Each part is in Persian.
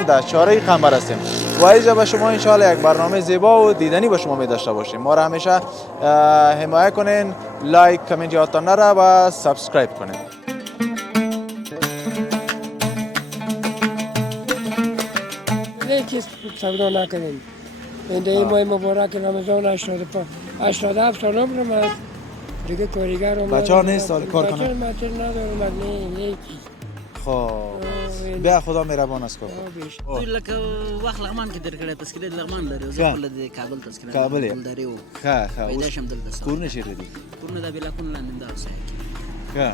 فعلا در چاره قنبر هستیم و اینجا به شما انشاءالله یک برنامه زیبا و دیدنی به شما می داشته باشیم. ما را همیشه حمایت کنین، لایک کامنت یادتان نره و سابسکرایب کنین. لیکن سودا نکنین. این ماه مبارک رمضان 87 سالم رو من دیگه کارگر رو بچه ها نیست سال کار کنن؟ بچه ندارم نه یکی. خب بیا خدا مهربان است کاکا. دوی لکه وخت لغمان کې تېر کړی تذکرې د لغمان لري زه خپله د کابل تذکره کابل یې؟ ګلدارې وو ښه پیدا شم دلته کورونه چیرته دي؟ کورونه د بلاکونو لاندې همدغه ځای کې ښه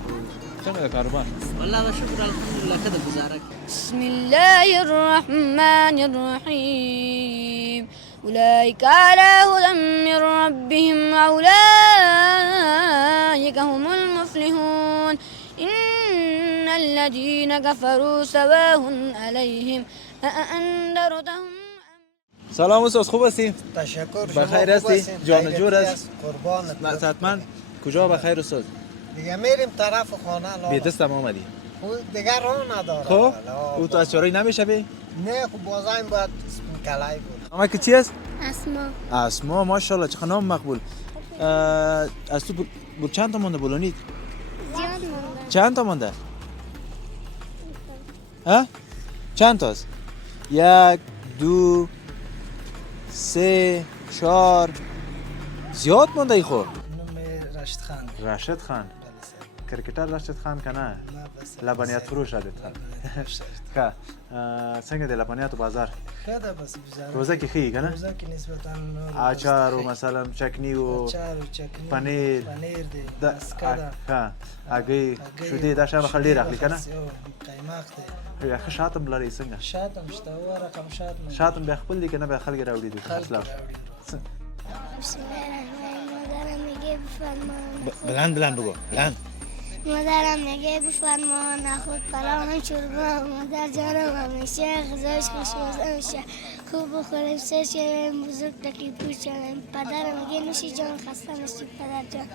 څنګه د کاروبار؟ والله دا شکر الحمدلله ښه د ګزاره بسم الله الرحمن الرحيم أولئك على هدى من ربهم أولئك هم المفلحون إن الذين كفروا سواء عليهم أأنذرتهم سلام استاد، خوب هستی؟ تشکر. بخیر هستی؟ جان جور است؟ قربانت. حتما. کجا بخیر استاد؟ دیگه میریم طرف خانه لالا. بی دستم آمدی. دیگه راه نداره. خب او تو از چرایی نمیشه بی؟ نه خب بازم باید کلای بود. اما که چی است؟ أسماء اسما ماشاءالله چه نام مقبول. از تو بود چند تا مونده بولونید؟ زیاد مونده چند تا مونده؟ ها؟ چند تاست؟ 1 2 3 4 زیاد مونده ای خو؟ نام رشد خان. راشد خان کرکټر راشد خان کنه لبنیات فروش راشد خان ښه څنګه د لبنیاتو بازار خدا بس بزار. روزه کې ښه کنه روزه کې نسبتا اچار و مثلا چکنی و اچار و چکنی پنیر پنیر دی د اسکادا ها هګۍ شودې دا شامه خل ډیر اخلي کنه قیماق دی. یا ښه شاتم لري څنګه شاتم شته و رقم شاتم. شاتم بیا خپل دي کنه بیا خلک راوړي دي خلق خلاص راوړي. بسم الله الرحمن الرحیم. مادرم میگه بفرمان بلند بگو بلند مادرم میگه بفرما نخود پلو شوربا مادر جانم همیشه غذاش خوشمزه میشه خوب بخوریم سر شویم بزرگ تکلیفو شویم پدرم میگه نوشی جان خسته نشی پدر جان.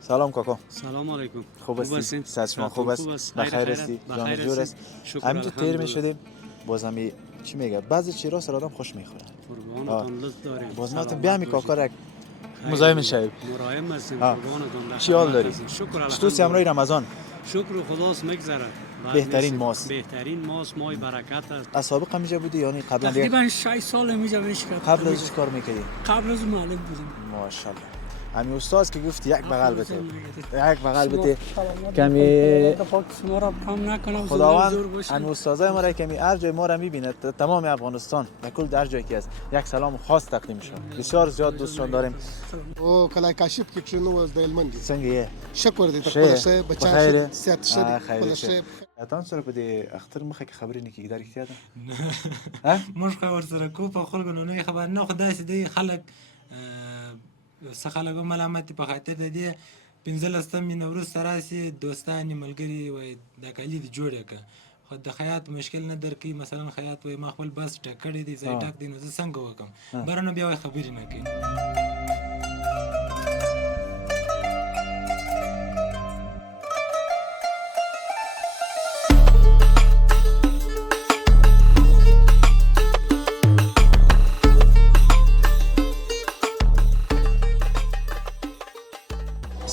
سلام کاکا. سلام علیکم. خوب هستی؟ صحت شما خوب است؟ بخیر هستی؟ جان جور است؟ همینطور تیر میشدیم بازم چی میگه بعضی چیزا سر آدم خوش میخوره. قربانتون لطف داریم. باز ما بیا می کاکا را مزاحم شویم. مرایم هستیم قربانتون. چی حال داری؟ شکر چطور سیامرای رمضان؟ شکر خداست میگذره. بهترین ماست. بهترین ماست مای برکت است. از سابق اینجا بودی یعنی قبلا تقریبا 6 سال اینجا میشکرد. قبل ازش کار میکردی؟ قبل از معلم بودم. ماشاءالله. همین استاد که گفت یک بغل بده. یک بغل بده. کمی شما را کم نکنم. خداوند همین استادای ما را کمی هر جای ما را میبینه تمام افغانستان و کل در جایی که است یک سلام خاص تقدیم شد. بسیار زیاد دوستان داریم. او کله کاشف کې کښینو د هلمند دي. څنګه یې؟ شکر دې ته خپل شه بچا صحت شه خپل شه. تاسو سره په دې اختر مخه کې خبرې نه کیږي دا رښتیا ده؟ موږ خو ورسره کو په خلکو نه خبر نه خدای سي دی خلک څه خلک ملامت په خاطر د دې 15 نوروز سره سي دوستان ملګری وای د کلی دی جوړه ک خو د خیاط مشکل نه درکې مثلا خیاط وای ما خپل بس ټکړې دي زې ټک دي نو زه څنګه وکم برنه بیا وای خبرې نه کوي.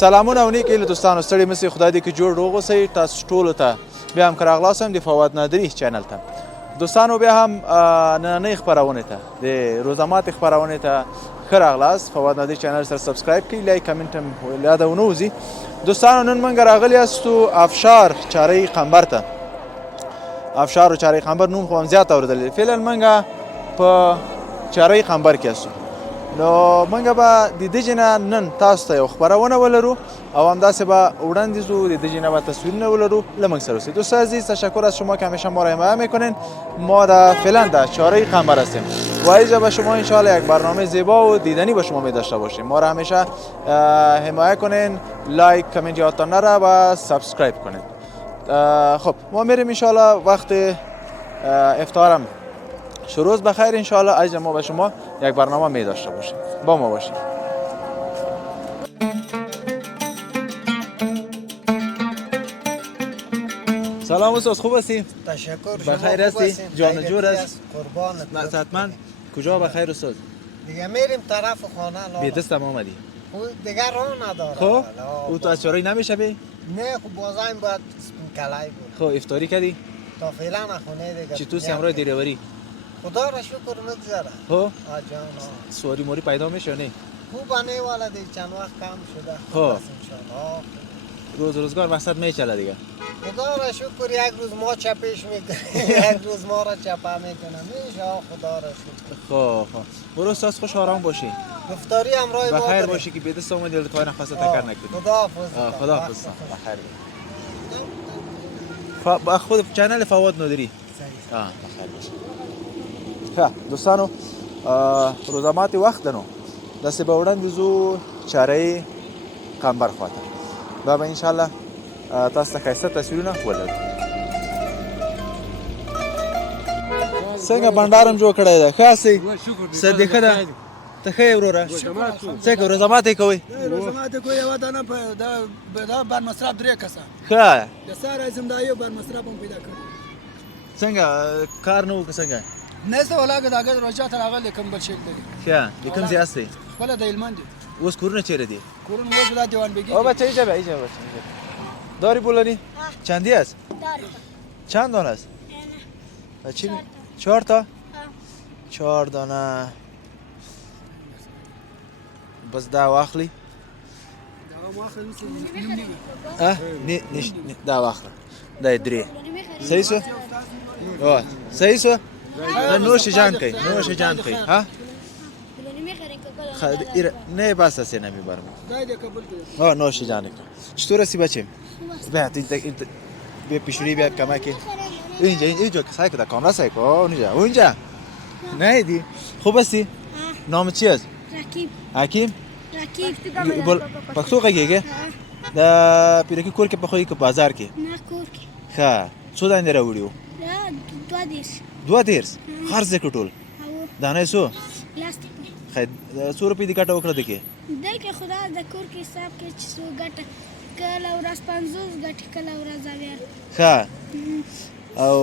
سلامونه و نیک ایله دوستانو ستړي مسئ خدای دې کې جوړ روغ اوسئ تاسو ټولو ته بیا هم که راغلاستم د فواد نادري چینل ته دوستانو بیا هم نننۍ خپرونې ته د روزه ماتې خپرونې ته ښه راغلاست فواد نادري چینل سره سبسکرایب کړئ لایک کمنټ هم یاده ونه وځي دوستانو نن موږ راغلي یاستو افشار چارۍ قنبر ته افشار و چارۍ قنبر نوم خو هم زیات اورېدلی فعلا موږ په چارۍ قنبر کې یاستو نو موږ به د دې نه نن تاسو ته یو خپرونه ولرو او همداسې به وړاندیز و د دې نه به تصویرونه ولرو له موږ سره اوسئ. دوستان عزیز تشکر از شما که همیشه ما را حمایت میکنین. ما در فعلا در چاره قنبر هستیم و اینجا به شما انشاءالله یک برنامه زیبا و دیدنی به شما می داشته باشیم. ما را همیشه حمایت کنین، لایک کامنت یادتان نره و سابسکرایب کنین. خب ما میریم انشاءالله وقت افطارم روز بخیر انشاءالله از ما به شما یک برنامه می داشته باشیم. با ما باشید. سلام استاد، خوب هستی؟ تشکر. بخیر هستی؟ جان جور است؟ قربانت. نه حتما. کجا بخیر استاد؟ دیگه میریم طرف خانه لالا. بی دستم آمدی. دیگه راه نداره. خب او تو از چرایی نمیشه بی؟ نه خب بازم باید کلای بود. خب افطاری کردی؟ تا فعلا نخونه دیگه. چی تو سمرای دیروری؟ خدا را شکر نگذره. خب آجان سواری موری پیدا میشه نه؟ خوبه نه والا دیگه چند وقت کم شده. خب. انشالله. روزگار مقصد میچله دیگه. خدا را شکر یک روز ما چپش میکنیم یک روز ما را چپه میکنم میشه خدا را شکر. خب برو استاد خوش آرام باشی. گفتاری همراه ما بخیر داریم. باشی که به دست اومدی لطفا نفس تکر نکنی. خداحافظ. خداحافظ. بخیر. با خود چنل فواد نداری. بخیر باشه. خب دوستانو روزامات وخت دنو دست به وړاندې چاره قنبر خواته دا به انشاءالله تاسو ته ښایسته تصویرونه ولرو. څنګه بنډارم جوړ کړی دی؟ ښه هستئ؟ صدقه ده؟ ته ښه یې وروره؟ څنګه روزامات یې کوئ؟ روزامات کوي یوه دانه په دا بر مصرف 3 کسه ښه د ساره زم دا یو بر مصرف هم پیدا کړ. څنګه کار نه و که څنګه؟ نه څه ولاګه دا ګر روجا ته راغلی کوم بل شي دی. ښه د کوم ځای هستئ؟ خپله د هلمند دی. اوس کورونه چیرې دي؟ کورون اوس دا دیوان بگی. او بچه اینجا بیا اینجا بچه داری بولانی؟ چندی است؟ چند دانه است؟ چی؟ 4 تا؟ 4 دانه بس دا واخلی؟ دا واخله دا درې صحیح شو؟ صحیح شو؟ نوش جان کوي نوش جان کوي ها؟ نه بس است نمیبرم. نوش جان کوي. چطور هستی بچه؟ بیا بیا پیشونی بیا کمکی. اینجا سعی کن کاملا سعی کن اونجا نه دی. خوب هستی؟ نام چی است؟ حکیم. پښتو غږیږي دا پیرکی کور کې په خوې کې بازار کې نه کور کې ښه څو دانې راوړیو؟ 2 دیرس خرڅ کړ ټول دانې څو؟ پلاستیک خیر څو روپۍ دې ګټه وکړه دکې دلته خدا د کور کې حساب کې چې څو ګټه کله ورځ 50 ګټه کله ورځ اویا ښه او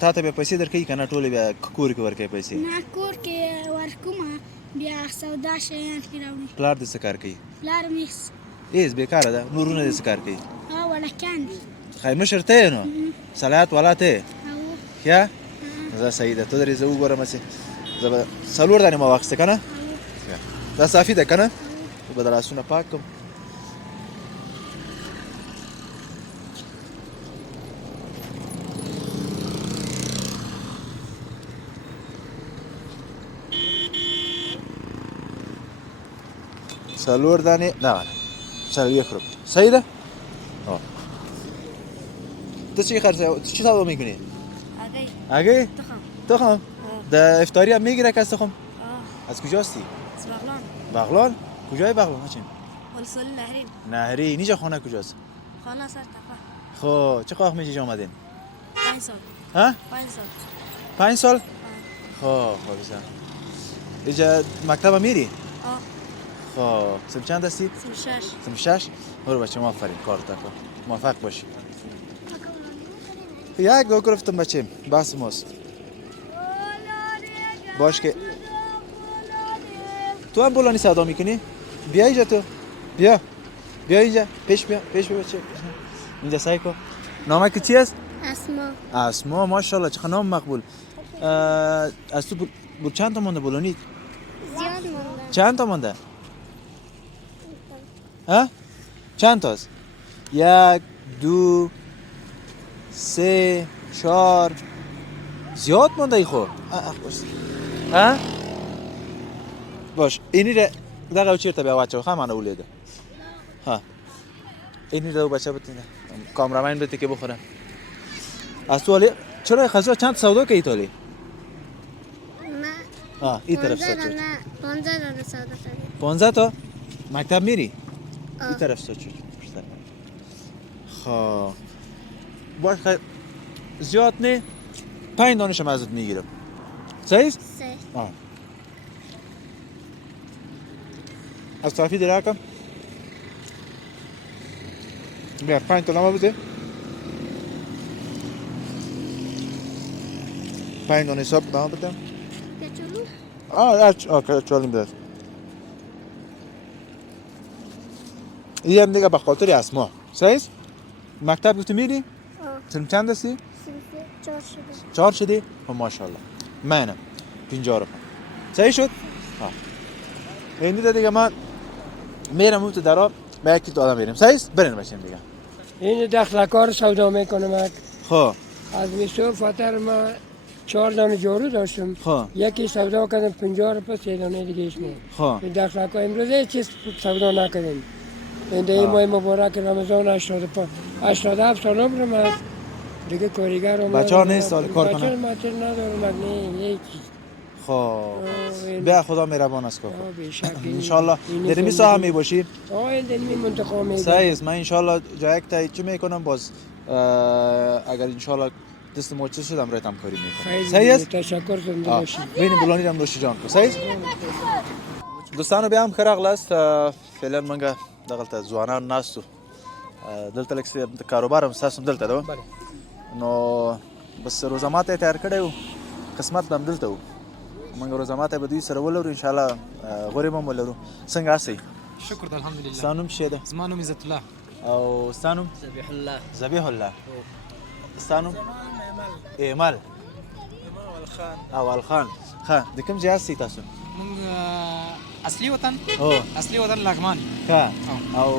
تا ته به پیسې درکوي که نه ټولې بیا کور کې ورکوي پیسې؟ نه کور کې ورکومه بیا سودا شیان کې راوړي. پلار دې څه کار کوي؟ پلار مې هېڅ بېکاره ده. نورونه دې څه کار کوي؟ وړکیان دي. خیر مشر ته یې نو صلاحیت والا ته یې ښه زه صحیح ده ته درې زه وګورم هسې زه به 4 دانې ما واخیسته که نه دا صافي ده که نه به د لاسونه پاک کړم. سالور دانه نه سالویه خراب صحیح ده؟ تو چی خرڅه؟ چی سودا میکنی؟ اگه؟ تخم د افطاری هم میگیره که از تخم؟ از کجاستی؟ از بغلان. بغلان؟ کجای بغلان هاچین؟ ولسوالی نهرین. نهرین. اینجا خانه کجاست؟ خانه سر تپه. خب چه وقت میشه آمدین؟ 5 سال. ها؟ 5 سال. 5 سال؟ خب بسیار. اینجا مکتب میری؟ خب سم چند هستی؟ سم 6. برو بچه موفقین کار تا کن موفق باشی. یک دو گرفتم بچه بس ماست باش که تو هم بولانی صدا میکنی؟ بیا اینجا تو بیا اینجا پیش بیا بچه اینجا سعی کن. نامه که چی است؟ اسما ماشاءالله چقدر نام مقبول. از تو چند تا مونده بولانی؟ زیاد مونده. چند تا مونده؟ ها؟ چند تاست؟ 1 2 3 4 زیاد مونده ای خو ها؟ باش اینی را دقیقه چیرته بیا بچه بخواه منو ولیده ها اینی را بچه بتینه کامرامین بده که بخورم از تو حالی چرا خزا چند سودا که ایتالی؟ نه این طرف سودا 15 دانه سودا کردیم. 15 تا؟ مکتب میری؟ این طرف سودا چون خب باش خیلی زیاد نه 5 دانشم ازت میگیرم صحیح؟ صحیح. از صافی دیره کن بیا 5 تا نامه بده 5 دانه حساب دام بدم کچولو کچالو میداد این هم دیگه به خاطر اسما سایز مکتب گفتی میری؟ سلم چند هستی؟ صنف 4 شده 4 شدی؟ ماشاءالله منم 50 رو صحیح شد؟ ها این دیگه من میرم اون تو درا به یکی تو آدم بریم سایز؟ برین بچیم دیگه این دخلکار سودا میکنم خب از میسور فاتر ما 4 دانه جارو داشتم خب یکی سودا کردم 50 روپیه 3 دانه دیگه ایش نه خب این دخلکار امروز هیچ چیز سودا نکردیم این دیگه ماه مبارک رمضان 87 سال عمرم است دیگه کاریگر اومد بچه ها نیست سال کار بچه کنن مچه ندارم نه هیچ خب بیا خدا مهربان است کاکا بیشک انشالله در این ساعت می باشی این دنمی منتخب میگه سایز من انشالله جا یک تا چی میکنم باز اگر انشالله دست ما چیز شدم رایت همکاری میکنم سایز تشکر زنده باشی ببینیم بلانی رم روشی جان کو سایز دوستانو بیا هم خراغ لاست فعلا منګه دغلته ځوانان ناستو دلته لکه کاروبار هم ساسم دلته ده نو بس روزه ماته تیار کړی و قسمت به هم دلته و موږ روزه ماته به دوی سره ولرو انشاءالله غورې به هم ولرو څنګه هستئ شکر د الحمدلله ستا نوم څه دی زما نوم عزت الله او ستا نوم ذبیح الله ذبیح الله ستا نوم ایمل اول خان ښه د کوم ځای هستئ تاسو مونږ اصلي وطن هو اصلي وطن لغمان ښه او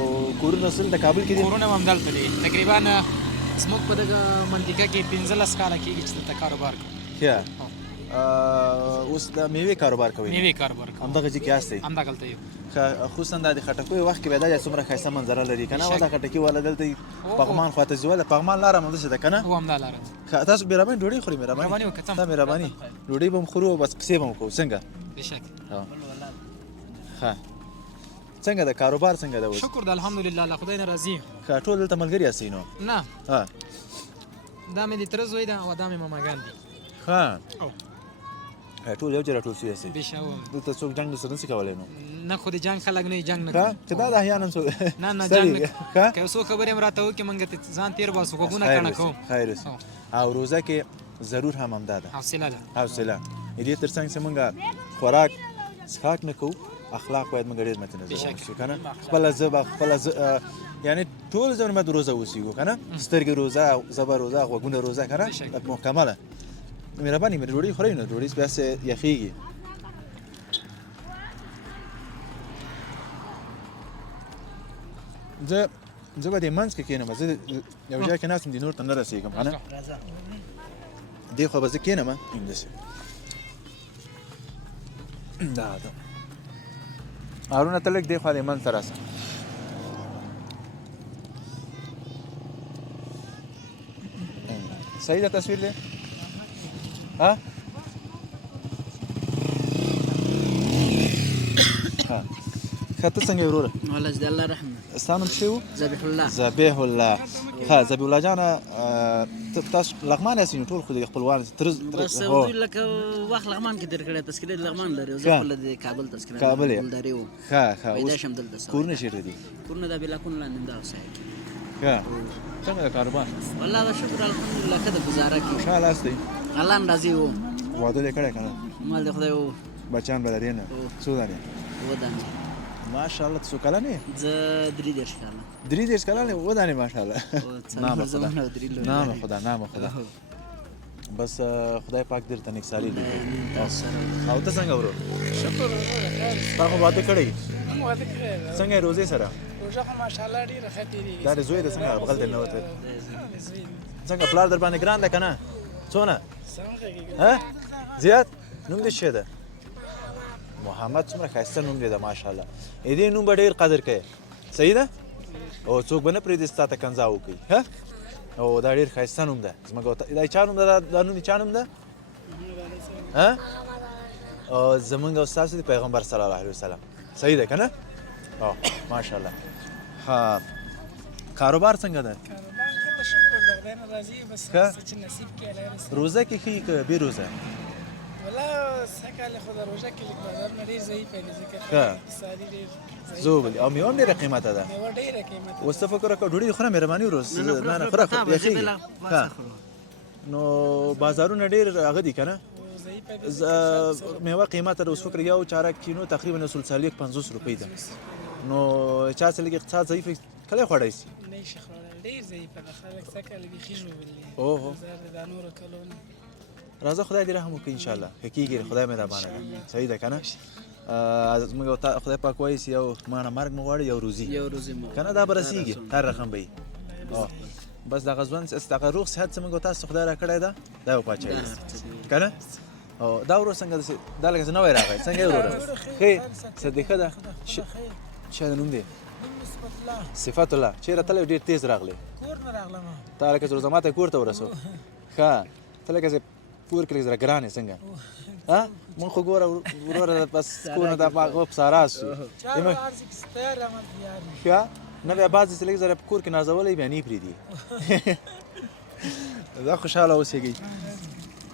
کورونه اصل د کابل کې دي کورونه هم همدلته دي تقریبا زموږ په دغه منطقه کې 15 کاله کېږي چې دلته کاروبار کوو ښه اوس د میوې کاروبار کوئ میوې کاروبار کوو همدغه ځای کې هستئ همدغلته یو خصوصا د خټکیو وخت کې به دا څومره ښایسته منظره لري که نه اوس دا خټکي والا دلته پغمان خواته ځي والا پغمان لاره همداسې ده که نه هو همدا لاره ده تاسو مهرباني ډوډۍ خورئ مهرباني وکړه څه مهرباني ډوډۍ به هم خورو او بس کیسې به هم کوو څنګه بېشک ښه څنګه د کاروبار څنګه ده اوس شکر د الحمدلله له خدای نه راضي ښه ټول دلته ملګري هستئ نو نه ها دا مې د تره زوی ده او دا مې ماماګان دي ښه ټول یو ځای راټول شوي هستئ بېشک دلته څوک جنګ نسو نسي کولی نو نه خو د جنګ خلک نه جنګ نه ښه کوي چې دا د احیانا څوک نه نه ستړي جنګ وي. نه ښه که یو څو خبرې هم راته وکړي موږ ته ځان تېر باسو غوږونه خیر کڼه اوسي، کوو خیر اوسي. او روزه کې ضرور هم همدا ده حوصله ده حوصله دې تر څنګ چې موږ خوراک څښاک نه کوو اخلاق باید موږ ډېر مد نظر ونیسو که نه خپله ژبه خپله یعنې ټول ځایونه باید روزه اوسېږو که نه سترګې روزه ژبه روزه غوږونه روزه که نه محکمه مهرباني مې ډوډۍ خورئ نو ډوډۍ بیا یخېږي زه به دې منځ کې کښېنم زه یو ځای کې ناست یم دې نور ته نه رسېږم که نه دې خوا به زه کښېنم همداسې دا ده هارونه ته لږ دې خوا دې منځ ته راسه صحیح ده تصویر دی ها ها ښه ته څنګه یې وروره والله چې د الله رحم ستا نوم څه و ذبیح الله ذبیح الله ښه ذبیح الله جانه تاسو لغمان یاست نو ټول خو د خپلوان بس دوی لکه وخت لغمان کې تېر کړی تذکره د لغمان لري او زه خپله د کابل تذکره کابل یې ګلدارې وم ښه پیدا شم دلته سوی کورونه چېرته دي کورونه دا بلاکونه لاندې همدغه ځای کې ښه څنګه د کاروبار والله دا شکر الحمدلله ښه د ګزاره کې خوشحاله هستئ الله هم راضي وم واده دې کړی که نه مال د خدای و بچیان به لرې نه څو دانې ودانې ماشاءالله ته څو کلن یې زه 33 کاله 33 کلن یې ودانې ماشاءالله نام خدا نام نام خدا نام خدا بس خدای پاک دې ته نیکسالي وکړي او ته څنګه ورو شکر تا خو واده کړی هم واده کړی څنګه یې روزې سره روژه خو ماشاءالله ډېره ښه تېرېږي دا د زوی د څنګه بغل دې نه وته څنګه پلار در باندې ګران دی که نه څونه ها زیات نوم دې څه ده محمد څومره ښایسته نوم دی ده ماشاءالله دې نوم به ډېر قدر کوي صحیح ده او څوک به نه پرېږدي ستا ته کنځا وکړي ها او دا ډېر ښایسته نوم ده زموږ دا چا نوم ده دا نوم چا نوم ده ها او زمونږ او ستاسو د پیغمبر صلی الله علیه وسلم صحیح ده که نه او ماشاءالله ها کاروبار څنګه ده شکر د خدای نه راضي بس چې نصیب کې الله رسي روزه کې ښه که بې روزه والله سکه له خدا روژه کې لږ بازار نه ډېر ضعیف دی ځکه اقتصادي ډېر زوبل او میوه هم ډېره قیمته ده میوه ډېره قیمت اوس ته فکر وکړه ډوډۍ خورم مهرباني وروس نه نه خوره یخېږي نو بازارونه ډیر هغه دي کنه میوه قیمت د اوس فکر یو چارک کینو تقریبا 350 روپۍ ده نو چا چې لږ اقتصاد ضعیف کله خوړای شي نه شي خوړل ډیر ضعیف ده خلک څکه لګي خېژو ولې اوه د نور کلونه راځه خدای دې رحم وکړي ان شاء الله حقیقي خدای مې مهربانه ده صحیح ده کنه موږ خدای پاک وایي یو مانه مرګ مو غواړي یو روزي کنه دا برسیږي هر رقم به بس د غزوان استقرار صحت څنګه تاسو خدای را کړی دا یو پاچا کنه او دا ور څنګه دا لکه نو راغی څنګه ور خې صدقه ده شه نوم دی صفات الله چیرې تل ډیر تیز راغلی کور نه راغلم تا لکه زما ماته کور ته ورسو ښه تل لکه پور کړی زره ګرانه څنګه ها مون خو ګوره ورور بس کونه دا په ساراس یم تیار یم ښه نه بیا بعضې څه لږ زره په کور کې نازولی بیا نه پرېږدي دا خوشحاله اوسېږئ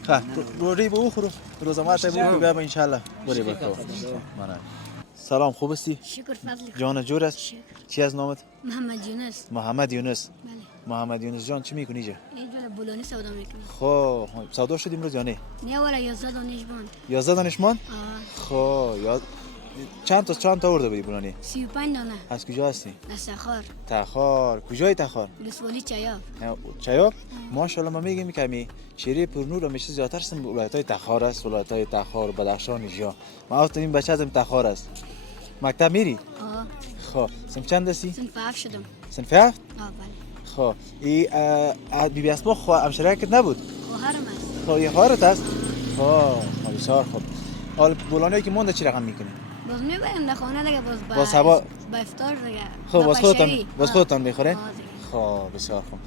ښه ډوډۍ به وخورو روزه ماته به وخورو بیا به انشاءالله برې به کوو سلام خوب هستی؟ شکر فضل جان جور است؟ چی از نامت؟ محمد یونس محمد یونس بله محمد یونس جان چی میکنی اینجا؟ اینجا بولانی سودا میکنم خب سودا شد امروز یا نه؟ نه والا 11 دانشمند 11 دانشمند؟ خب چند تا آورده بودی بولانی؟ 35 دانه از کجا هستی؟ از تخار تخار کجای تخار؟ رسولی چایاب چایاب؟ ماشاءالله ما میگیم که شیره پرنور همیشه زیادتر سن ولایت‌های تخار است ولایت‌های تخار بدخشان اینجا ما افتادیم این بچه ازم تخار است مکتب میری؟ خب سن چند هستی؟ صنف 7 شدم صنف 7؟ بله خب این بی اسما همشریکت نبود؟ خواهرم است خب یه خواهرت است؟ خب بسیار خوب حال بولانی که مونده چی رقم میکنی؟ باز میبریم در خانه دیگه باز هوا با افطار دیگه خب باز خودتان میخورین؟ خب بسیار خوب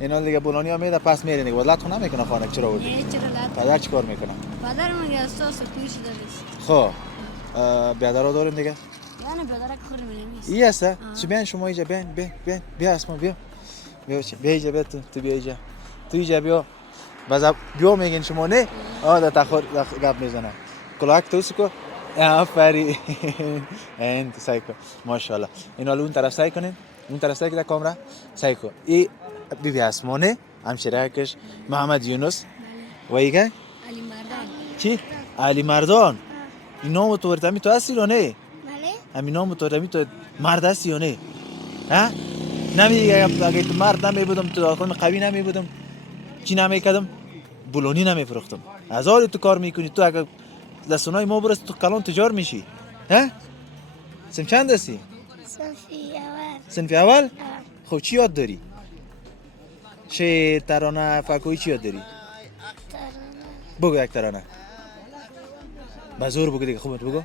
اینا دیگه بولانی ها میده پس میرین دیگه لطخو نمیکنه خانه چرا آوردی؟ نه چرا لطخو پدر چی کار میکنه؟ پدرم دیگه استاد پیر شده است خب بیادرها داریم دیگه؟ یعنی بیادر که خوریم نیست ای هسته؟ چی بیان شما اینجا بیا اسما بیا اینجا بیا تو بیا اینجا تو اینجا بیا باز بیا میگین شما نه؟ در تخور گپ میزنه کلاک توسی کو آفرین انت سعی کن ماشاءالله اینا اون طرف سعی کنین اون طرف سعی کن کامرا سعی کن ای بیبی اسمانه همشریکش محمد یونس و ایگه علی مردان چی علی مردان این نام تو ورتمی تو هستی یا نه بله همین نام تو ورتمی تو مرد هستی یا نه ها نمیگه اگه تو مرد نمی بودم تو آدم قوی نمی بودم چی نمی کردم بولونی نمی فروختم هزار تو کار میکنی تو اگه لسونای ما برس تو کلان تجار میشی ها سن چند هستی صنف اول خب چی یاد داری شعر ترانه فکوی چی یاد داری بگو یک ترانه بزور بگو دیگه خوبت بگو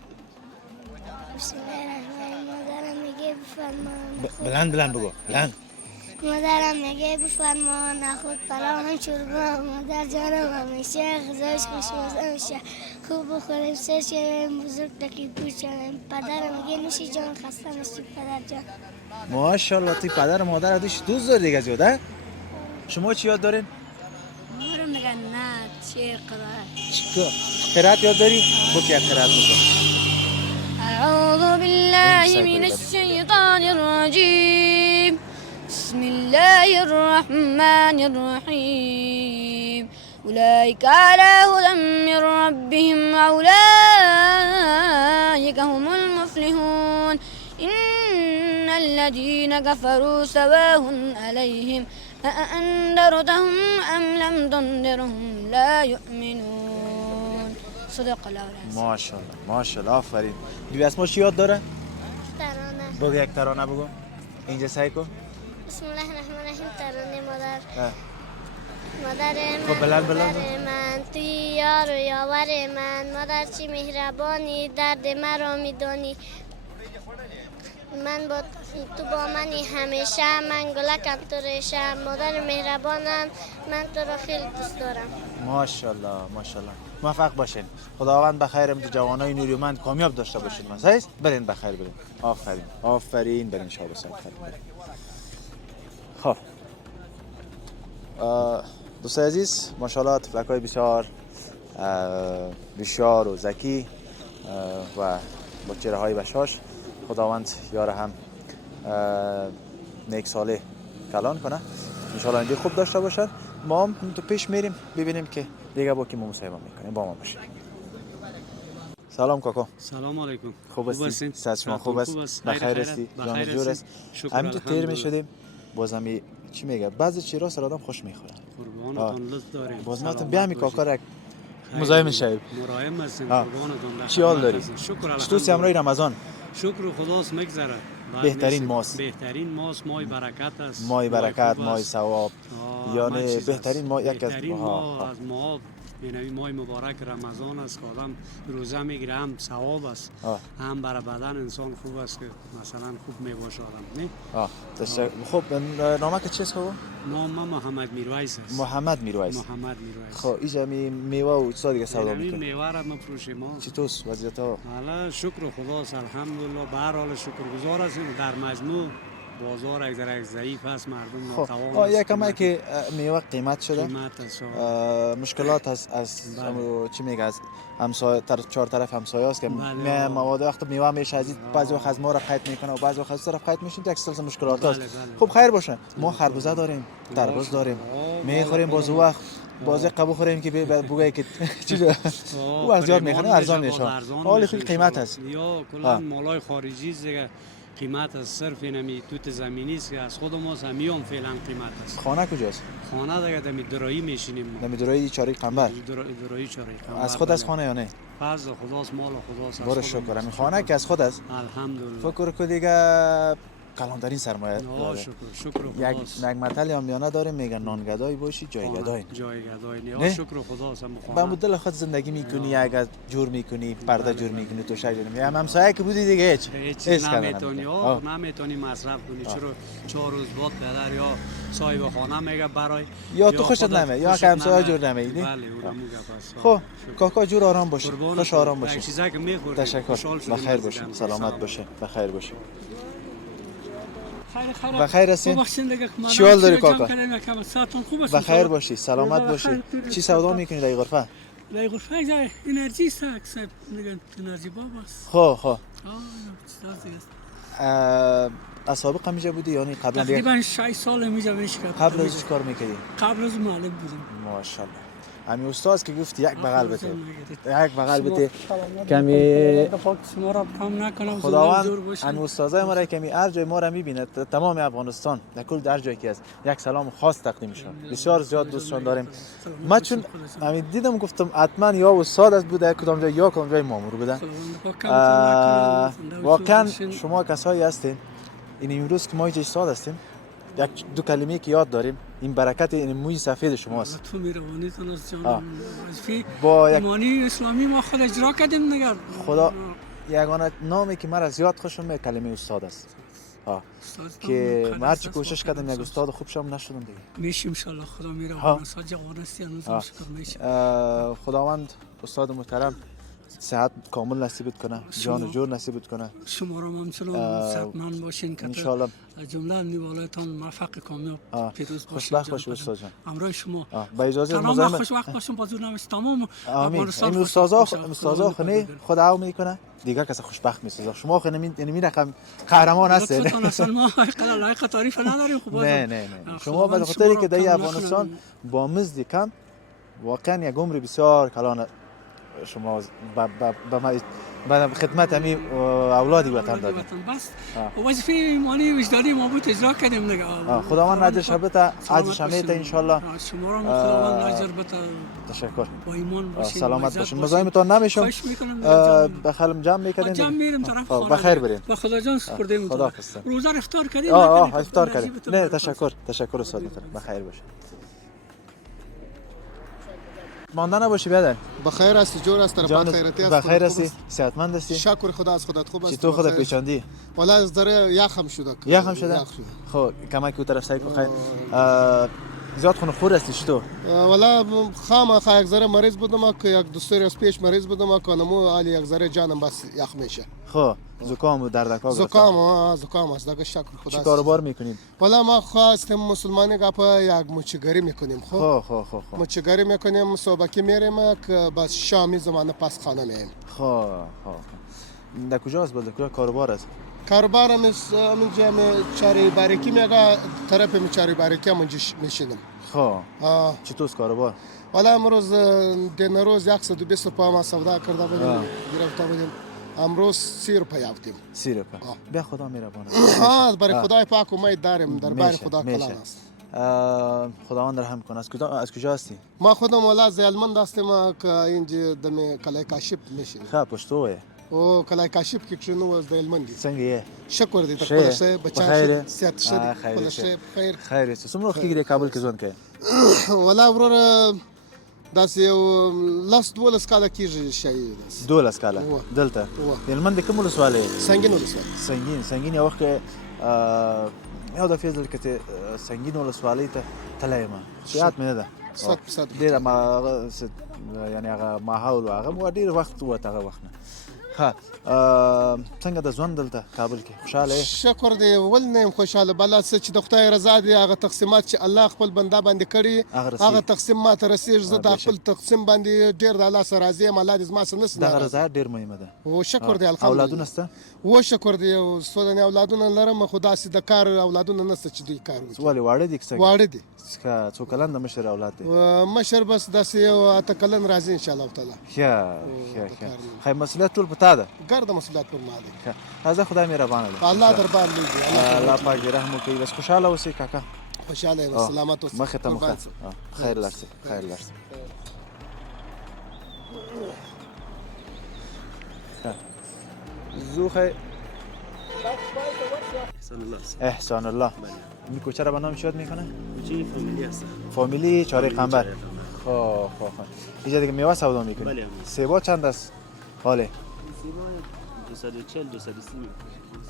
بسم الله الرحمن مادرم میگه بفرما بلند بگو بلند مادرم میگه بفرما نخود پلاو شوربا مادر جانم همیشه غذاش خوشمزه میشه خوب بخوریم سر شویم بزرگ تکلیف شویم پدرم میگه نوشی جان خسته نشی پدر جان ماشاءالله توی پدر و مادر دوش دوست داری دیگه زیاده شما چی یاد دارین مورم دیگه نه شعر قرائت یاد داری بگو یک قرائت بکن أعوذ بالله من الشيطان الرجيم بسم الله الرحمن الرحيم أولئك على هدى من ربهم وأولئك هم المفلحون إن الذين كفروا سواء عليهم أأنذرتهم أم لم تنذرهم لا يؤمنون صدق الله العظيم ماشاءالله آفرین بیبی اسما چی یاد داره ترانه بگو یک ترانه بگو اینجا سعی کن بسم الله الرحمن الرحیم ترانه مادر من توی یار و یاور من مادر چی مهربانی درد مرا میدانی من با تو با منی همیشه من گلکم تو ریشم مادر مهربانم من تو را خیلی دوست دارم ماشاءالله موفق باشین خداوند بخیر تو جوانای نیرومند کامیاب داشته باشین مثلا برین بخیر برین آفرین برین شاه بسید خب دوستای عزیز ماشاءالله تفلکای بسیار بسیار و ذکی و با چهره های بشاش خداوند یار هم نیک ساله کلان کنه انشاءالله اینجا خوب داشته باشد ما هم تو پیش میریم ببینیم که دیگه با کی مصاحبه میکنیم. با ما باشید. سلام کاکا. سلام علیکم. خوب هستین؟ صحت شما خوب است؟ بخیر هستی؟ جان جور است؟ همین تو تیر میشدیم بازم چی میگه بعضی چیزا سر آدم خوش میخوره. قربانتون لطف داریم. باز ما بیا می کاکا را مزاحم شویم. مراهم هستیم قربانتون. چی حال داری؟ شکر چطور سیامرای رمضان؟ شکر خداست میگذره. بهترین ماست. بهترین ماست، ماه برکت است. ماه برکت، ماه ثواب. یعنی بهترین ماه یک از ماه یعنی ماه مبارک رمضان است که آدم روزه میگیره، هم ثواب است هم برای بدن انسان خوب است که مثلا خوب میباشه آدم نه. خب نامه که چیست خب؟ نام محمد میرویس است. محمد میرویس. خب اینجا میوه و چیزا دیگه سودا میکنی؟ میوه را مفروشیم ما. چطورست وضعیت ها؟ حالا شکر خداست الحمدلله، به هر حال شکرگزار هستیم. در مجموع بازار یک ذره ضعیف است، مردم ناتوان است. یکم که میوه قیمت شده. قیمت است. مشکلات از چی میگه از همسایه چهار طرف همسایه است که مواد وقت میوه میشه از بعضی وقت از ما را قید میکنه و بعضی وقت از طرف قید میشین، یک سلسله مشکلات است. خب خیر باشه. ما خربوزه داریم، تربوز داریم، میخوریم باز وقت بازی قبو خوریم که بگویی که چیزا او از زیاد میخونه ارزان میشه. حالی خیلی قیمت است. یا کلا مالای خارجی دیگه قیمت از صرف اینمی توت زمینی است که از خود ما همیام فعلا قیمت است. خانه کجاست؟ خانه دیگه دمی درایی میشینیم ما. دمی درایی چاری قنبر. درایی چاری قنبر. از خود از خانه یا نه؟ فضل خداست، مال خداست. بار شکر. همین خانه که از خود است. الحمدلله. فکر کو دیگه کلانترین سرمایه داره. شکر خداست. یک متل یامیانه داریم میگن نانگدای باشی جایگدای. جایگدای نه. شکر خداست. با مدل خود زندگی میکنی، اگر جور میکنی، پرده جور میکنی، تو شای جور میکنی. همسایه که بودی دیگه هیچ نمیتونی مصرف کنی. چرا 4 روز بعد پدر یا صاحب خانه میگه برای یا تو خوشت نمیاد یا که همسایه جور نمیاد. بله اونم گپ است. خب کاکا جور آرام باشه. خوش آرام باشه. چیزا که میخوری. تشکر. بخیر باشه. سلامت باشه. بخیر باشه. خیر بخیر هستین؟ چی حال داری کاکا؟ بخیر باشی، سلامت باشی. چی سودا میکنی در غرفه؟ در غرفه یک انرژی است، اکسپ میگن انرژی باب است. خب از سابق همیشه بودی یعنی قبلا تقریبا 6 سال همیشه میشکم. قبل از چی کار میکردی؟ قبل از معلم بودم. ماشاءالله. همین استاد که گفت یک بغل بده. یک بغل بده. کمی شما را کم نکنم. خداوند ان استادای ما را کمی هر جای ما را میبینه، تمام افغانستان در کل در جایی که است یک سلام خاص تقدیم شد. بسیار زیاد دوستشون داریم. ما چون همین دیدم گفتم حتما یا استاد است بوده کدام جای یا کدام جای مامور بوده. واقعا شما کسایی هستین این امروز که ما اینجا استاد هستیم یک دو کلمه که یاد داریم این برکت این موی سفید شماست. تو میروانی تون از جان با ایمانی اسلامی ما خود اجرا کردیم نگار. خدا یگانه نامی که مرا زیاد خوشم میاد کلمه استاد است. که ما هرچی کوشش کردیم یک استاد خوب شم نشدم دیگه. میشیم ان شاء الله خدا میروانی استاد جوان است هنوز شکر میشه. خداوند استاد محترم صحت کامل نصیب کنه، جان و جور نصیب کنه. شما را همچنان صحتمند باشین که ان شاء الله جمله نیوالایتان موفق کامیاب پیروز باشین. خوشبخت باشید استاد جان. همراه شما. با اجازه مزاحم خوشبخت باشم با زور نمیشه تمام افغانستان. این استادا خنی خود عو میکنه دیگه کس خوشبخت میسازه. شما خنی یعنی رقم قهرمان هستین. لطفاً اصلا ما لایق تعریف نداریم. خب نه شما به خاطری که در افغانستان با مزد کم واقعا یک عمر بسیار کلان شما با خدمت همی اولادی وطن دادیم. بس وظیفه ایمانی وجدانی ما بود اجرا کردیم دیگه. خداوند اجرش بده، اجرش میده ان شاء الله. شما را خداوند اجر بده. تشکر. با ایمان باشین. سلامت باشین. مزاحمتان نمیشم. بخلم جمع میکنیم. جمع میریم طرف خانه. بخیر برین. با خدا جان سپردیم. خدا روزه افطار کردیم. افطار کردیم. نه تشکر استاد محترم. بخیر باشین. مانده نباشی بیادر. بخیر هستی جور است طرفات خیراتی است. بخیر هستی صحتمند هستی. شکر خدا از خودت خوب است. چطور خودت پیچاندی؟ والا از ذره یخم شده. یخم شده؟ خب کمک او طرف سعی کن خیر. زیاد خون خور هستی چطور؟ والا خام یک ذره مریض بودم که یک دوستری از پیش مریض بودم که نمو علی یک ذره جانم بس یخ میشه. خب زکام و دردکا زکام است دیگه شکر خدا. چی کاروبار میکنین؟ والا ما خواستیم مسلمانی گپا یک مچگری میکنیم. خب مچگری میکنیم صبحکی میریم که بس شامی زمان پس خانه میایم. خب در کجاست بود کجا کاروبار است؟ کاروبارم از همینجا چاری باریکی میگه طرف چاری باریکی همونجا میشینم. خب چطور کاروبار؟ والا امروز نوروز 120 روپا ما سودا کرده بودیم گرفته بودیم. امروز 30 روپا یافتیم. 30 روپا. بیا خدا مهربان است. برای خدای پاک امید داریم در بار خدا کلان است. خداوند رحم کنه. از کجا هستی؟ ما خودم والا زیلمند هستم که اینجا دم کلای کاشف میشه. خب پشتوه. او کلای کاشف کې شنو از زیلمندی. څنګه یې؟ شکر دې ته خپل شه بچا صحت شه خیر شه. خیر څه څومره وخت کې کابل کې ځون کوي؟ والا ورور داسې یو لاس 12 کاله کېږي شي. 12 کاله دلته هلمند کوم ولسوالۍ؟ سنگین ولسوالۍ. سنگین یو وخت یو د فیضل کې سنگین ولسوالۍ ته تلای ما یاد مې نه ده 100% ډېر ما یعنی هغه ماحول هغه ډېر وخت وته هغه وخت ها څنګه د ژوند دلته کابل کې خوشاله؟ شکر دی ول نه خوشاله بل څه چې د خدای رضا دی هغه تقسیمات چې الله خپل بنده باندې کړی هغه تقسیم ما ته رسیږي. زه د خپل تقسیم باندې ډیر د الله سره راضي یم. الله دې زما سره نس د رضا ډیر مهمه ده. او شکر دی الحمدلله. اولادونه سته؟ و شکر دی او سوداني اولادونه لرم خدا سي د کار اولادونه نسته چې دوی کار وکړي. ولې واړه دي څنګه؟ واړه دي. څو کلن د مشر اولاد دی؟ مشر بس داسې یو اته کلن راځي ان شاء الله تعالی. ښه خیر مسؤلیت ټول په تا ده؟ ګرد مسؤلیت پر ما دی. راځه خدای مهربانه ده. الله دربار لوی. الله پاک دې رحم وکړي. بس خوشاله اوسې کاکا. خوشاله یم سلامت اوسې. مخې ته مخه خیر لرسې خیر لرسې. زوخه احسان الله این کوچه را به نام چی یاد میکنه؟ کوچه فامیلی هست. فامیلی چاره قنبر. خب اینجا دیگه میوه سودا میکنی؟ بله. سیبا چند است؟ حاله؟ سیبا 240 230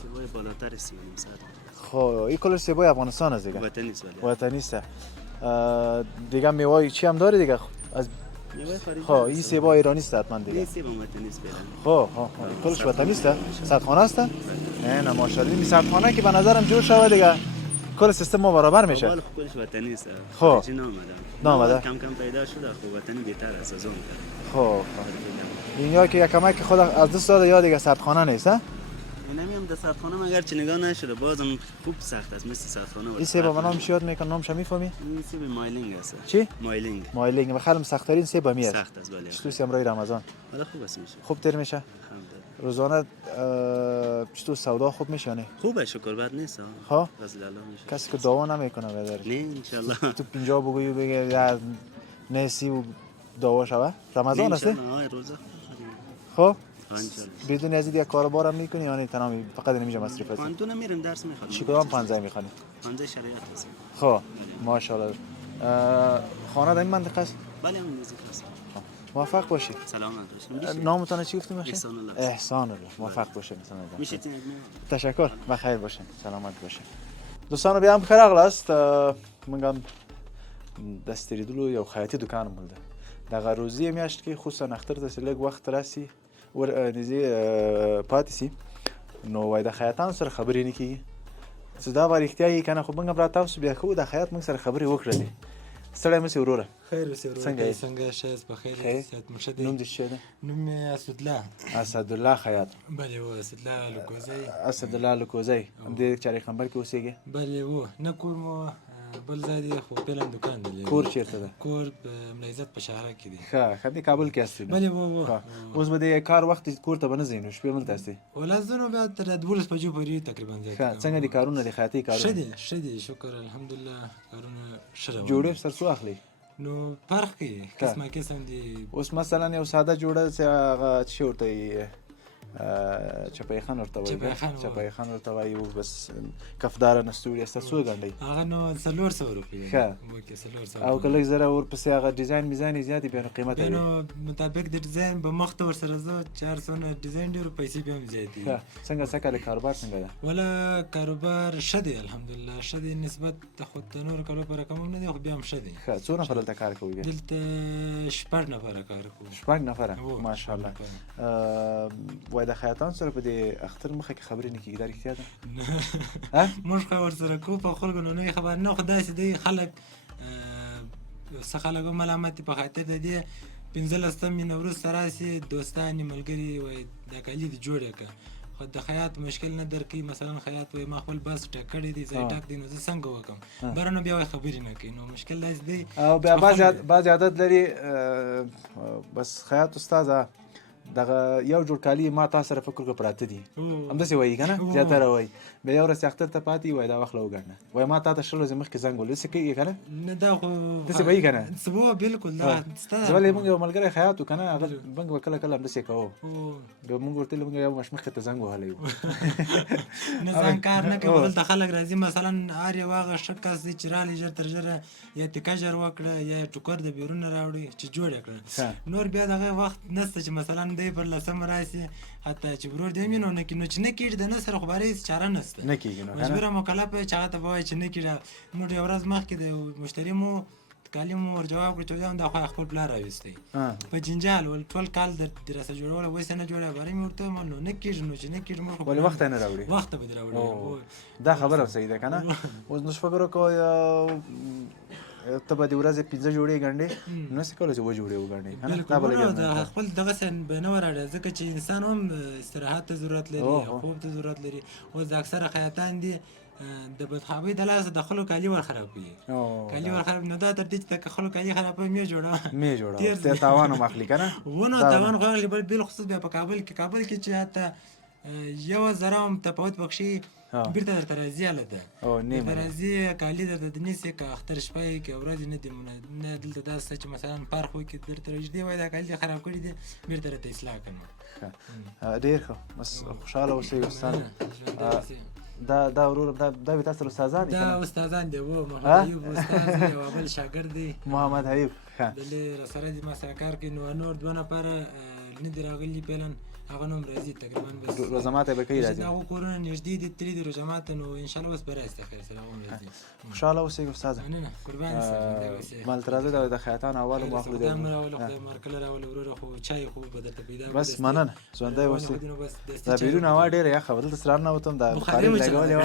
سیبای بالاتر 30 خب این کلش سیبای افغانستان است دیگه؟ وطنی است. وطنی است. دیگه میوه چی هم داره دیگه؟ از خب این سیبا ایرانی است حتما دیگه. این سیبا وطنی است. خب کلش وطنی است؟ صدخانه است؟ نه ماشاءالله این صدخانه که به نظرم جور شود دیگه کل سیستم ما برابر میشه. خب کلش وطنی است. خب نامده کم کم پیدا شده خب وطنی بهتر است از اون. خب اینجا که یکمک خود از دست داده یا دیگه صدخانه نیست ها؟ نمیم در صدخانه مگر چه نگاه نشده بازم خوب سخت است مثل صدخانه. این سیب به نام چی یاد میکنه؟ نامش میفهمی؟ این سیب مایلینگ است. چی؟ مایلینگ بخالم سخت ترین سیب میاد. سخت است بله. چطور امروز رمضان؟ حالا خوب است میشه. خوب تر میشه؟ روزانه چطور سودا خوب میشه نه؟ خوبه شکر بد نیست. ها؟ رضی الله میشه. کسی که دعوا نمیکنه بدر. نه ان شاء الله. تو 50 بگویی بگه یا نه سی دعوا شوه؟ رمضان است؟ نه روزه. خب بدون از یک کاروبار هم میکنی یا نه تنها فقط نمیشه مصرف است؟ من میرم درس میخونم. چیکار 15 میخونی؟ 15 شریعت است. خب ماشاءالله. خانه در این منطقه است؟ بله من نزدیک است. موفق باشی. سلامت باشید. نامتون چی گفتیم باشه؟ احسان الله. احسان الله. موفق باشید مثلا. میشه تشکر. بخیر باشین. سلامت باشین. دوستانو بیا هم خیر اغلاست. منگم دستریدلو یو خیاطی دکان مولده. دغه روزی میاشت کې خصوصا اختر ته لږ وخت راسي ور نږدې پاتې سي نو وای د خیاطانو سره خبرې نه کېږي څه دا به رښتیا یي که نه خو موږ هم را تاسو بیا کوو د خیاط موږ سره خبرې وکړلې ستړی مه سې وروره خیر اوسې وروره څنګه شاست بخیر صحت مو ښه دی نوم دې څه دی نوم مې اسدالله اسدالله خیاط بلې و اسدالله لوکوزی اسدالله لوکوزی همدې چارې خنبر کې اوسېږي بلې و نه کور مو بل ځای دی خو فعلا دکان دی کور چیرته ده کور په ملیزت په شهر کې دی ښه دې کابل کې هستې بلې و اوس به د کار وخت کور ته به نه ځې نو شپې هملته هستې ولا زه نو بیا تر 12 بجو پورې تقریبا ځای ښه څنګه دي کارونه د خیاطۍ کارونه ښه دي شکر الحمدلله کارونه ښه روان جوړې سر څو اخلي نو فرق کوي قسمه قسم دي اوس مثلا یو ساده جوړه چې هغه څه ورته چپای خان ورته وایي چپای خان ورته وایي بس کفدار نستوري است څو غنډي هغه نو 400 روپیه او کله زره ور پسې هغه ډیزاین میزان زیاتې به قیمت وي نو مطابق د ډیزاین به مخ ته ور سره زه 400 ډیزاین ډیر پیسې به هم زیاتې څنګه څنګه کاروبار څنګه ده ولا کاروبار شدي الحمدلله شدي نسبت خود نور کاروبار کوم نه دی خو بیا هم شدي څو نفر دلته کار کوي دلته شپږ نفر کار کوي شپږ نفر ماشاءالله د خیاطان سره په دې اختر مخه کې خبرې نه کیږي دا رښتیا ده موږ خو ورسره کوو په خلکو نه خبر نه خو داسې دی خلک څه خلک ملامت په خاطر د دې 15 نوروز سره سي دوستان ملګري وای دا کلی دی جوړه که خو د خیاط مشکل نه درکوي مثلا خیاط وایي ما خپل بس ټک کړی دی ځای ټک دی نو زه څنګه وکړم بره نو بیا وایي خبرې نه کوي نو مشکل داسې دی او بیا بعضې عادت لري بس خیاط استاده دغه یو جوړ کالي ما تا سره فکر کې پراته دي همداسې وایي که نه زیاتره وایي بیا یو ورځ اختر ته پاتې وایي دا وخت له وګڼه وایي ما تا ته 6 ورځې مخکې زنګ وهلو داسې کوي که نه نه دا خو داسې به وي که نه سبا بالکل دا زه ولې موږ یو ملګری خیاط و که نه هغه موږ به کله کله همداسې کوو موږ ورته ویلي موږ یو مخ مخکې ته زنګ وهلی وو نه ځان کار نه کوي دلته خلک راځي مثلا هر یو هغه ښه کس دی چې راغلی ژر تر ژره یا تکه ژر وکړه یا ټوکر د بیرونه راوړي چې جوړ یې کړه نور بیا دغه وخت نشته چې مثلا دی پر لسمه راشي حتی چې ورور دی مینو نه چې نه کېږي د نه سره خو برای هېڅ چاره نشته نه کېږي نو مجبوره مکلف یې چې هغه ته به وایي چې نه کېږي نو یوه ورځ مخکې د مشتري مو کالي مو ور جواب کړو چې دا خو خپل پلار راوستی په جنجال ول ټول کال د راسه جوړول وایي نه جوړه برای مې ورته نو نه کېږي نو چې نه کېږي مو ولې وخت نه راوړي وخت به دې راوړي دا خبره صحیح ده که نه اوس نو فکر وکړو ته به د ورځې 5 جوړې ګنډې نو څه کولی چې 2 جوړې وګنډې خپل دغسې به نه وراړي ځکه چې انسان هم استراحت ته ضرورت لري خوب ته ضرورت لري اوس د اکثره خیاطان دي د بدخوابۍ د لاسه د خلکو کالي ور خرابوي کالي ور خراب نو دا تر دې چې خلکو کالي خرابوي مې جوړه ته تاوان هم اخلي که نه ونه تاوان خو اخلي بالخصوص بیا په کابل کې چې حتی یو ذره هم تفاوت پکښې بیرته درته راځي هلته درته راځي کالي درته د نیسي که اختر شپه یې که ورځې نه دي نه دلته داسې چې مثلا فرق وکړي درته راژدې وایي دا کالي دې خراب کړي دي بیرته راته اصلاح کړم ډېر ښه بس خوشحاله اوسئ استاد دا ورور دا تاسو سره استادان دي دا استادان دي محمد ایوب استاد یو بل شاګرد دی محمد ایوب دلې سره دي ما سره کار کوي نو نور 2 نفر نه دي راغلي پیلن هغه نوم راځي تقریبا بس روزمات به کوي راځي هغه کورونه نږدې دي 3 دي روزمات نو ان شاء الله بس براسته خیر سره راځي خوشاله اوسئ استاد نه قربان سره مال ترازه د خیاطان اول مخلو دی خدای مارکل راول ورور خو چای خو بدته پیدا بس مننه ژوندۍ اوسئ دا بیرون هوا ډېره یخه بدل سره نه وتم دا بخاري لګولې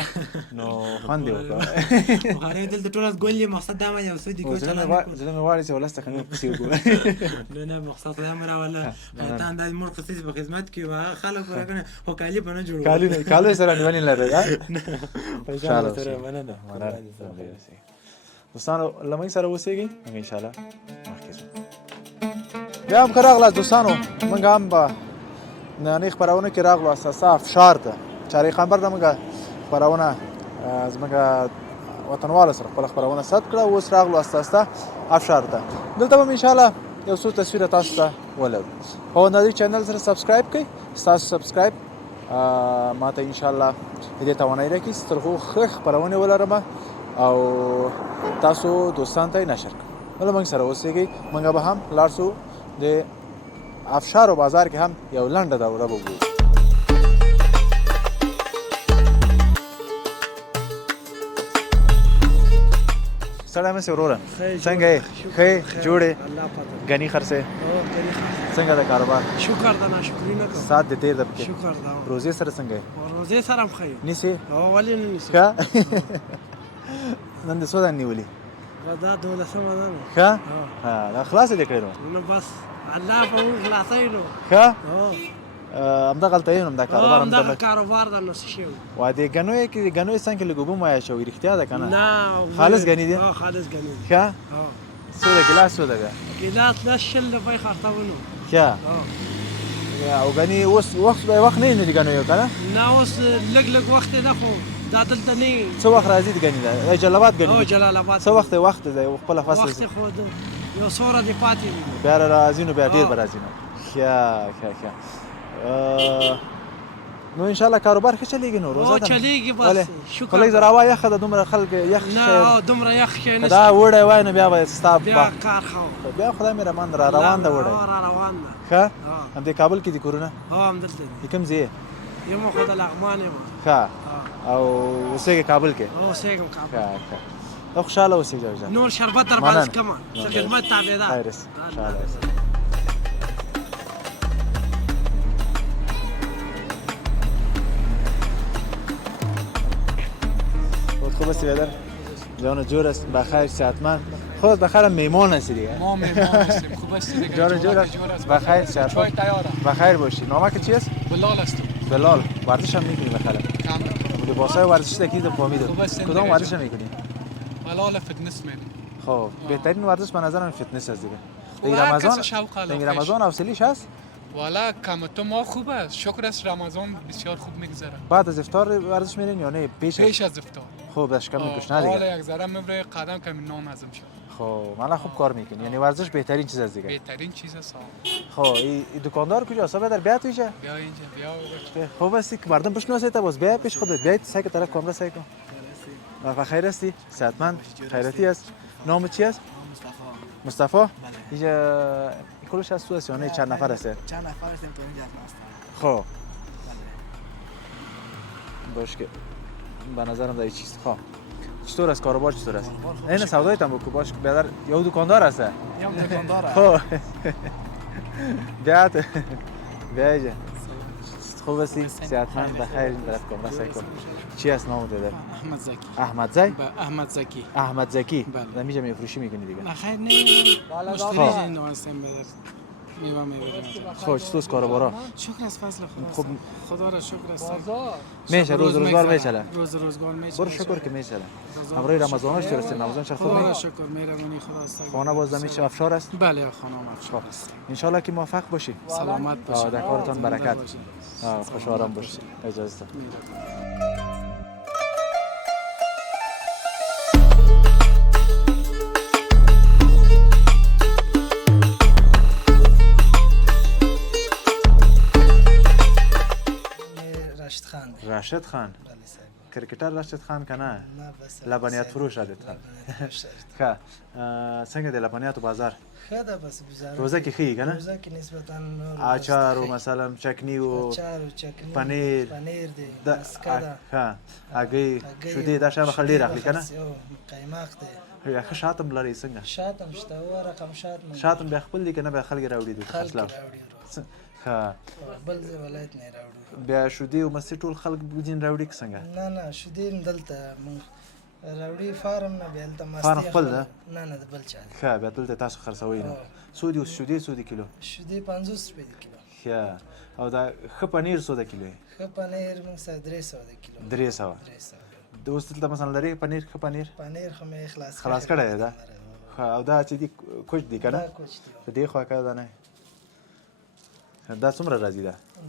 نو خوند دی وکړه بخاري دلته ټول ګولې مقصد دا ما یو څه دي کوم ځلمه واړی چې ولسته کنه پسې وګورئ نه مقصد دا مې راوله خیاطان د مور خصيص په خدمت کې واه خلک ورکنه خو کالي په نه جوړو کالي سره نیولې لري خوشاله سره مننه دوستانو لمې سره اوسېږي ان شاء الله بیا هم راغله دوستانو موږ هم په نننۍ خپرونه کې راغلو اساسا افشار ته چارې خبر نه موږ خپرونه زموږ وطنوالو سره خپله خپرونه ثبت کړه اوس راغلو اساسا افشار ته دلته به ان شاء الله یو څو تصویره تاسو ته ولرو او د دې چینل سره سبسکرایب کړئ تاسو سبسکرایب ما ته ان شاء الله دې توانایي راکړي چې تر هغو ښه خپرونې ولرم او تاسو دوستانو ته یې نشر کړئ نو موږ سره اوسېږئ موږ به هم لاړ شو د افشارو بازار کې هم یو لنډه دوره به وګورو سلام مې وروره څنګه یې ښه جوړې غني خرڅې څنګه د کاروبار شکر ده ناشکري نه کوم سات دې تیر ده پکې شکر ده روزې سره څنګه یې روزې سره هم ښه یم نیسې ولې نه نیسې ښه نن دې څو دانې نیولي دا 12مه ده ښه دا خلاصې دې کړې نو بس الله په موږ خلاصوي نو ښه همدغلته یم همدا کاروبار همدغه کاروبار ده نو څه شی و د ګنیو کې ګنیو څنګه لږ اوبه مایع شوي رښتیا ده که نه نه خالص ګني دي خالص ګني دي ښه څو ده ګیلاس څو ده بیا ګیلاس 10 روپۍ خرڅوونو ښه او ګني اوس وخت به وخت نه دي ګنیو که نه نه اوس لږ لږ وخت دی خو دا دلته نه څه وخت راځي د ګني ده جلال آباد ګني او جلال آباد څه وخت دی خپله فصل وخت خو یو څو ورځې پاتې بیا راځي نو بیا ډېر به راځي نو ښه نو ان شاء الله کاروبار ښه چلیږي نو روزه ده چلیږي بس شکر خلک زه راوایه ښه ده دومره خلک یخ نه دومره یخ ښه نشته دا وړی وای نو بیا به ستا بیا کار ښه بیا خدای مې رحمان را روان ده وړی را روان ده ښه همدې کابل کې دي کورونه همدلته دي کوم ځای یم خو د لغمان یم ښه او اوسېږې کابل کې اوسېږم کابل ښه خوشحاله اوسې جوجا نور شربت در باندې کمه څه خدمت تابعدار خیر خوشحاله اوسې خوب است بیادر جان جور است بخیر صحتمند خودت بخیر میمان هستی دیگه ما میمان هستیم خوب است دیگه جان جور است بخیر صحتمند چای تیاره بخیر باشی نامه که چی است بلال هستم بلال ورزش هم میکنی بخاله کامل لباسای ورزشی دکید فهمیدم کدام ورزش میکنی حالا فتنس میرم خب بهترین ورزش به نظر من فتنس است دیگه در رمضان حوصله‌اش هست والا کم تو ما خوب است شکر است رمضان بسیار خوب میگذره بعد از افطار ورزش میرین یا نه پیش از افطار خب داشت کم میکش نه دیگه حالا یک ذره میبره قدم کمی نان هضم شد خب مالا خوب کار میکنی یعنی ورزش بهترین چیز است دیگه بهترین چیز است خب این دکاندار کجاست بدر بیا تو اینجا بیا اینجا بیا خوب است که مردم بشناسه تا باز بیا پیش خودت بیاید سعی کن طرف کاملا سعی کن و خیر هستی صحتمند خیراتی است نام چی است مصطفی اینجا کلش از تو است یا نه چند نفر است چند نفر هستیم تو اینجا خب باش که به نظرم در چیز خب چطور است کاروبار چطور است این سودایت هم بکو باش بیادر یا دکاندار است یا دکاندار خب بیاد بیا اینجا خوب هستی صحتمند بخیر این طرف کاملا سعی کن چی است نام داده احمد زکی احمد زکی احمد زکی احمد زکی بله نمیشه میفروشی میکنی دیگه نه خیر نه مشتری زنده هستیم بدر میوه میبریم خب چطور کاروبارا شکر از فضل خب خدا را شکر است میشه روزگار میچله روزگار میچله برو شکر که میچله امروز رمضانش درسته رمضان چه خوب خدا شکر مهربانی خدا است خانه باز میشه افشار است بله خانه افشار است ان شاء الله که موفق باشی سلامت باشی در کارتان برکت خوشحالم باشی اجازه راشد خان کرکټر راشد خان کنه لبنیات فروش راشد خان ښه څنګه د لبنیاتو بازار ښه ده بس بازار روزه کې ښه کنه روزه کې نسبتا نور اچار او مثلا چکنی او اچار او چکنی پنیر دی مسکه ده ها هګۍ شودې دا شامه خل ډیر اخلي کنه قیماق دی یا ښه شاتم لري څنګه شاتم شته او رقم شاتم به خپل دي کنه به خلک راوړي دي خپل ها بل ولایت نه راوړو بیا شودې او مسی ټول خلک بوجین راوړي څنګه نه شودې دلته راوړي فارم نه بیا دلته مستي فارم خپل ده نه بل چا ښه بیا دلته تاسو خرڅوي نو سودی او شودې کیلو شودې 50 روپۍ کیلو ښه او دا ښه پنیر سوده کیلو ښه پنیر موږ سره 300 کیلو 300 د اوس دلته مثلا لري پنیر ښه پنیر خو مې خلاص کړی ده او دا چې دی کوچ دی کنه په دې خوا کې ده نه دا څومره راځي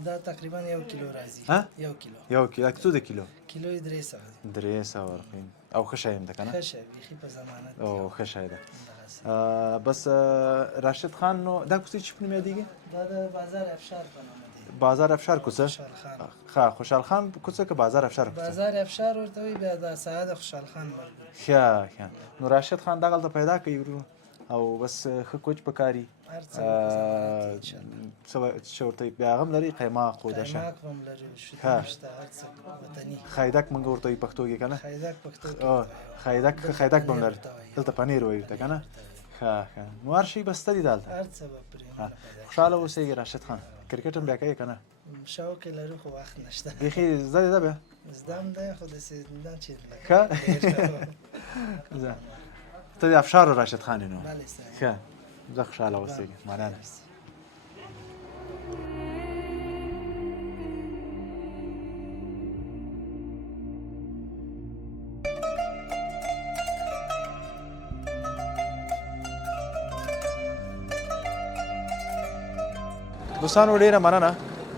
دا تقریبا 1 کیلو راځي 1 کیلو 1 کیلو څو د کیلو کیلو 300 ورقیم او ښه شایم ده کنه ښه شای بيخي په ضمانت او ښه شای ده بس راشد خان نو دا کوڅه چې په نوم یادېږي دا د بازار افشار په نوم دی بازار افشار کوڅه ښه خوشحال خان کوڅه که بازار افشار کوڅه بازار افشار ورته وي بیا د سعد خوشحال خان ښه نو راشد خان دغلته پیدا کوي او بس ښه کوچ پکاري څه ورته بیا هم لري قیماق خو ده قیماق هم لري شته وطني خیدک موږ ورته پښتو کې کنه خیدک پښتو خیدک بم لري دلته پنیر وایي ته کنه ښه نو هر شي بسته دي دلته هر څه به پرې خوشحاله اوسئ راشد خان کرکټ هم بیا کوي کنه شوق لري خو وخت نشته بیخي زده ده بیا زدم ده خو داسې نه چې ښه ته د افشار راشد خان نو بله ښه زه خوشحاله اوسئ مننه دوستانو ډیره مننه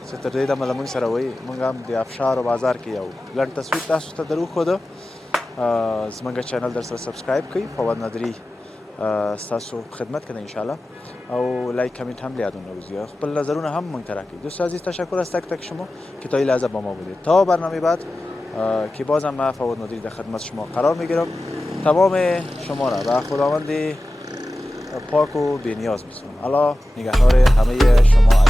چې تر دې دمه له موږ سره وئ موږ هم د افشار بازار کې یو لنډ تصویر تاسو ته دروښوده زموږ چینل در سره سبسکرایب کړئ فواد نادري ستاسو خدمت کنه انشالله او لایک کامنت هم یادتون نگذاره خپل نظرونه هم موږ ته راکړئ دوست عزیز تشکر از تک تک شما که تا این لحظه با ما بودید تا برنامه بعد که بازم من فواد نادری در خدمت شما قرار میگیرم تمام شما را به خداوند پاک و بی‌نیاز میسپارم الله نگهدار همه شما